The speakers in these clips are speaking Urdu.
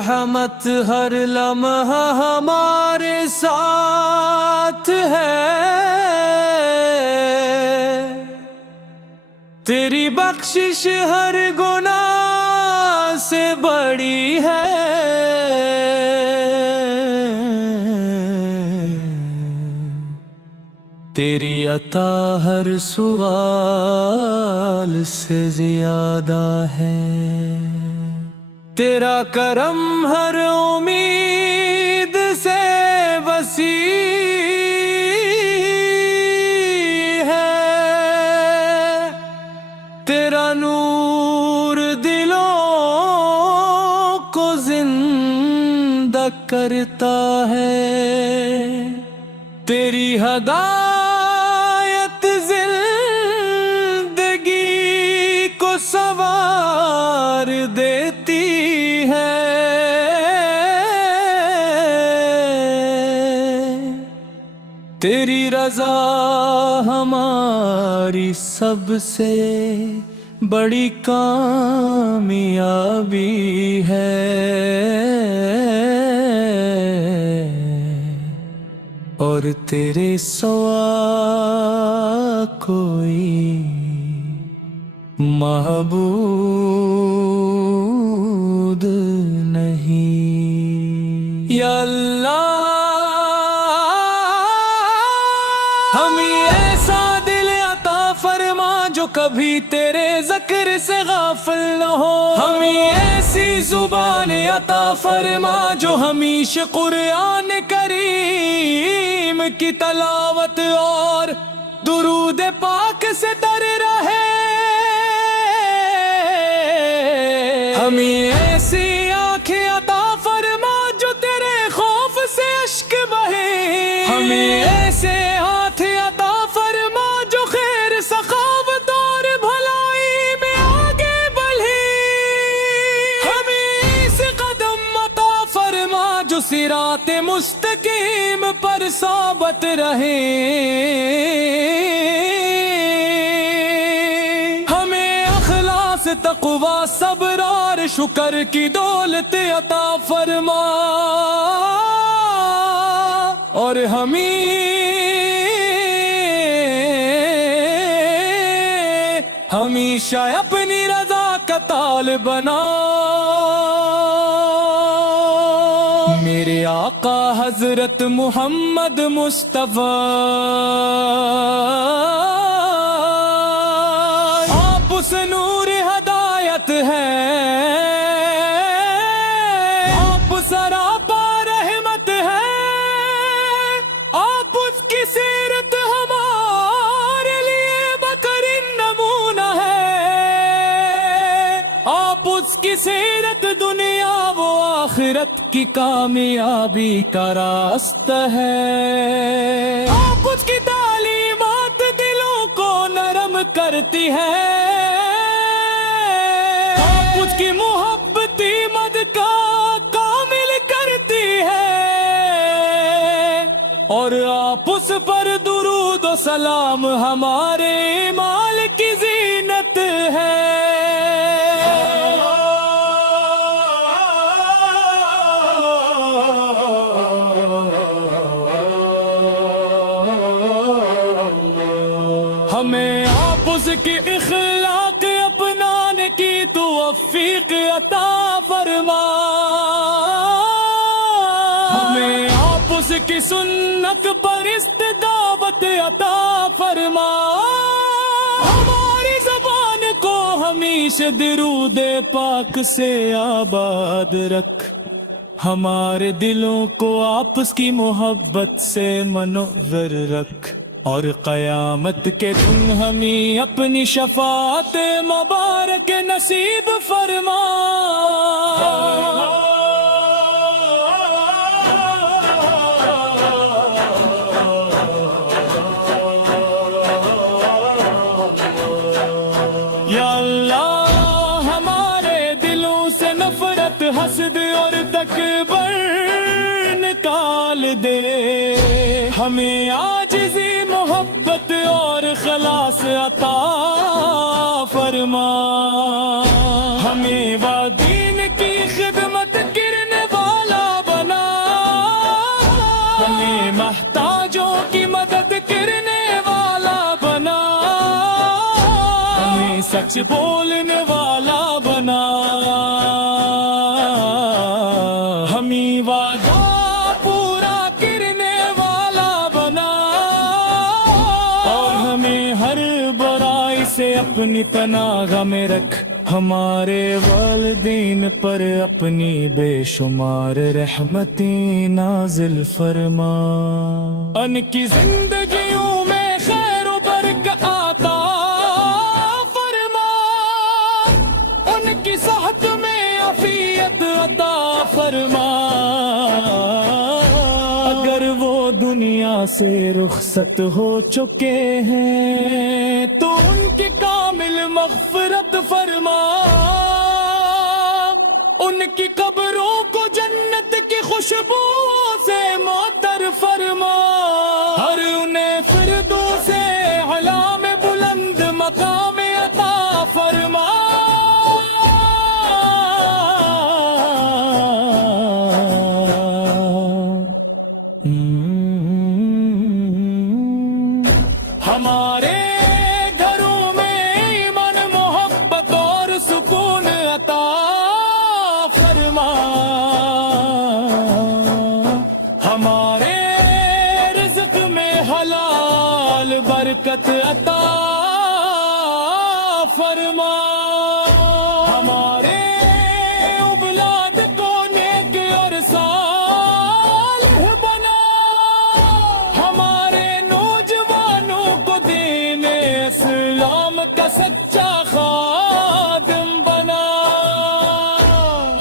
رحمت ہر لمحہ ہمارے ساتھ ہے، تیری بخشش ہر گناہ سے بڑی ہے، تیری عطا ہر سوال سے زیادہ ہے، تیرا کرم ہر امید سے وسیع ہے، تیرا نور دلوں کو زندہ کرتا ہے، تیری ہدایت زندگی کو سنوار دیتی ہے، تیری رضا ہماری سب سے بڑی کامیابی ہے، اور تیرے سوا کوئی معبود نہیں۔ یا اللہ ہمیں ایسا دل عطا فرما جو کبھی تیرے ذکر سے غافل نہ ہو، ہمیں ایسی زبان عطا فرما جو ہمیشہ قرآن کریم کی تلاوت اور درود پاک سے تر رہے، ہمیں ایسی آنکھیں عطا فرما جو تیرے خوف سے اشک بہے، ہمیں ایسے ہاتھ عطا فرما جو خیر سخاوت اور بھلائی میں آگے بڑھے، ہمیں ایسے قدم عطا فرما جو صراط مستقیم پر ثابت رہے، ہمیں اخلاص تقوی صبر اور شکر کی دولت عطا فرما، اور ہمیں ہمیشہ اپنی رضا کا طالب بنا۔ میرے آقا حضرت محمد مصطفیٰ آپ اس نور ہدایت ہے، آپ سراپا رحمت ہے، آپ اس کی سیرت ہمارے لیے بہترین نمونہ ہے، آپ اس کی سیرت دنیا و آخرت کی کامیابی کا راستہ ہے، آپ اس کی تعلیمات دلوں کو نرم کرتی ہے، آپ اس کی محبت مد کا کامل کرتی ہے، اور آپ اس پر درود و سلام ہمارے مال کی زینت ہے۔ ہمیں آپ اس کی اخلاق اپنانے کی توفیق عطا فرما، ہمیں آپ اس کی سنت پر استدامت عطا فرما، ہماری زبان کو ہمیشہ درود پاک سے آباد رکھ، ہمارے دلوں کو آپس کی محبت سے منور رکھ، اور قیامت کے دن ہمیں اپنی شفاعت مبارک نصیب فرما۔ یا اللہ ہمارے دلوں سے نفرت، حسد اور تکبر نکال دے، ہمیں عاجزی محبت اور خلاص عطا فرما، ہمیں دین کی خدمت کرنے سچ بولنے والا بنا، ہمیں وعدہ پورا کرنے والا بنا، اور ہمیں ہر برائی سے اپنی پناہ میں رکھ، ہمارے والدین پر اپنی بے شمار رحمتیں نازل فرما، ان کی زندگیوں میں خیر و برکت عطا فرما، ان کی صحت میں عافیت عطا فرما، اگر وہ دنیا سے رخصت ہو چکے ہیں تو ان کی کامل مغفرت فرما، ان کی قبروں کو جنت کی خوشبو سے معطر فرما، ہر انہیں فردوس اعلیٰ میں بلند مقام عطا فرما، ہمارے گھروں میں ایمان محبت اور سکون عطا فرما، ہمارے رزق میں حلال برکت عطا فرما، ہمارے اولاد کو نیک اور صالح بنا، ہمارے نوجوانوں کو دین اسلام کا سچا خادم بنا،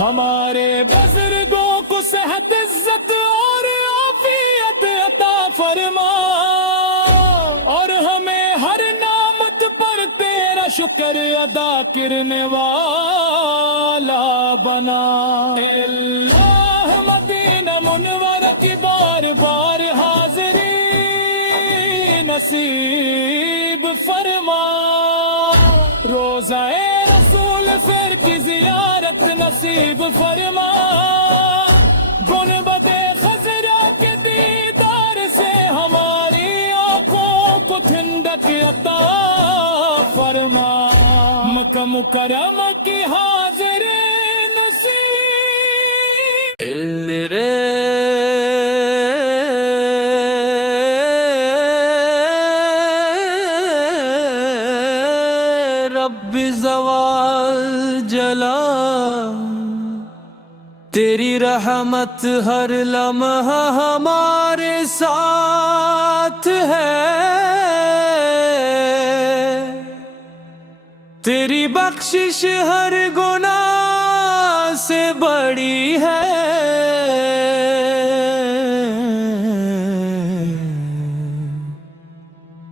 ہمارے بزرگوں کو صحت عزت اور عافیت عطا فرما، اور ہمیں ہر نعمت پر تیرا شکر ادا کرنے والا بنا، اے اللہ مدینہ منورہ کی بار بار حاضری نصیب فرما، روزہ رسول فر کی زیارت نصیب فرما، گنبد خضرا کے دیدار سے ہماری آنکھوں کو ٹھنڈک عطا فرما، مکہ مکرمہ کی حاضر نصیب رب زوال جلا، تیری رحمت ہر لمحہ ہمارے ساتھ ہے، تیری بخشش ہر گناہ سے بڑی ہے،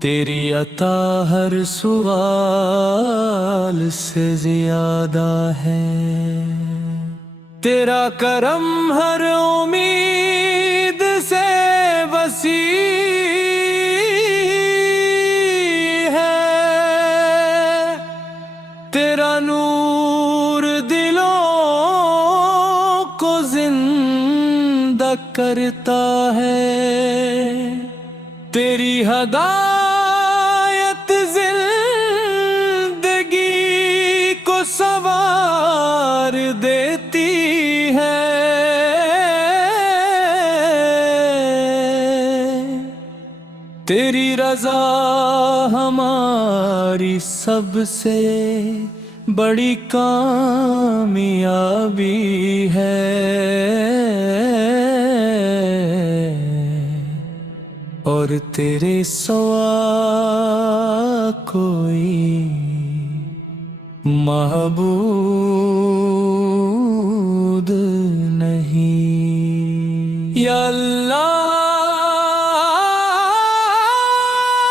تیری عطا ہر سوال سے زیادہ ہے، تیرا کرم ہر امید سے وسیع ہے، تیرا نور دلوں کو زندہ کرتا ہے، تیری ہدایت زندگی کو سنوار دیتی ہے، تیری رضا ہماری سب سے بڑی کامیابی ہے، اور تیرے سوا کوئی معبود نہیں، یا اللہ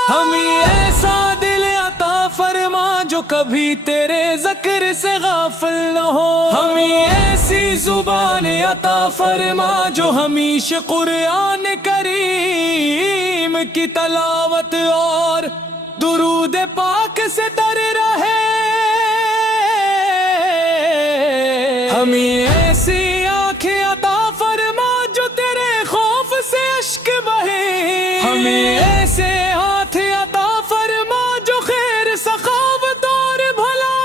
ہمیں ایسا دل عطا فرما جو کبھی تیرے ذکر سے غافل نہ ہو، ہمیں ایسی زبان عطا فرما جو ہمیشہ قرآن کریم کی تلاوت اور درود پاک سے تر رہے، ہمیں ایسی آنکھیں عطا فرما جو تیرے خوف سے اشک بہے، ہمیں ایسے ہاتھ عطا فرما جو خیر سخاوت اور بھلائی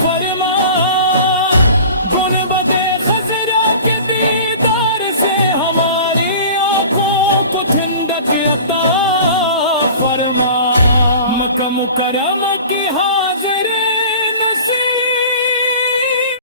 فرما گنبد خضرا کے دیدار سے ہماری آنکھوں کو ٹھنڈک عطا فرما مکہ مکرمہ کی حاضر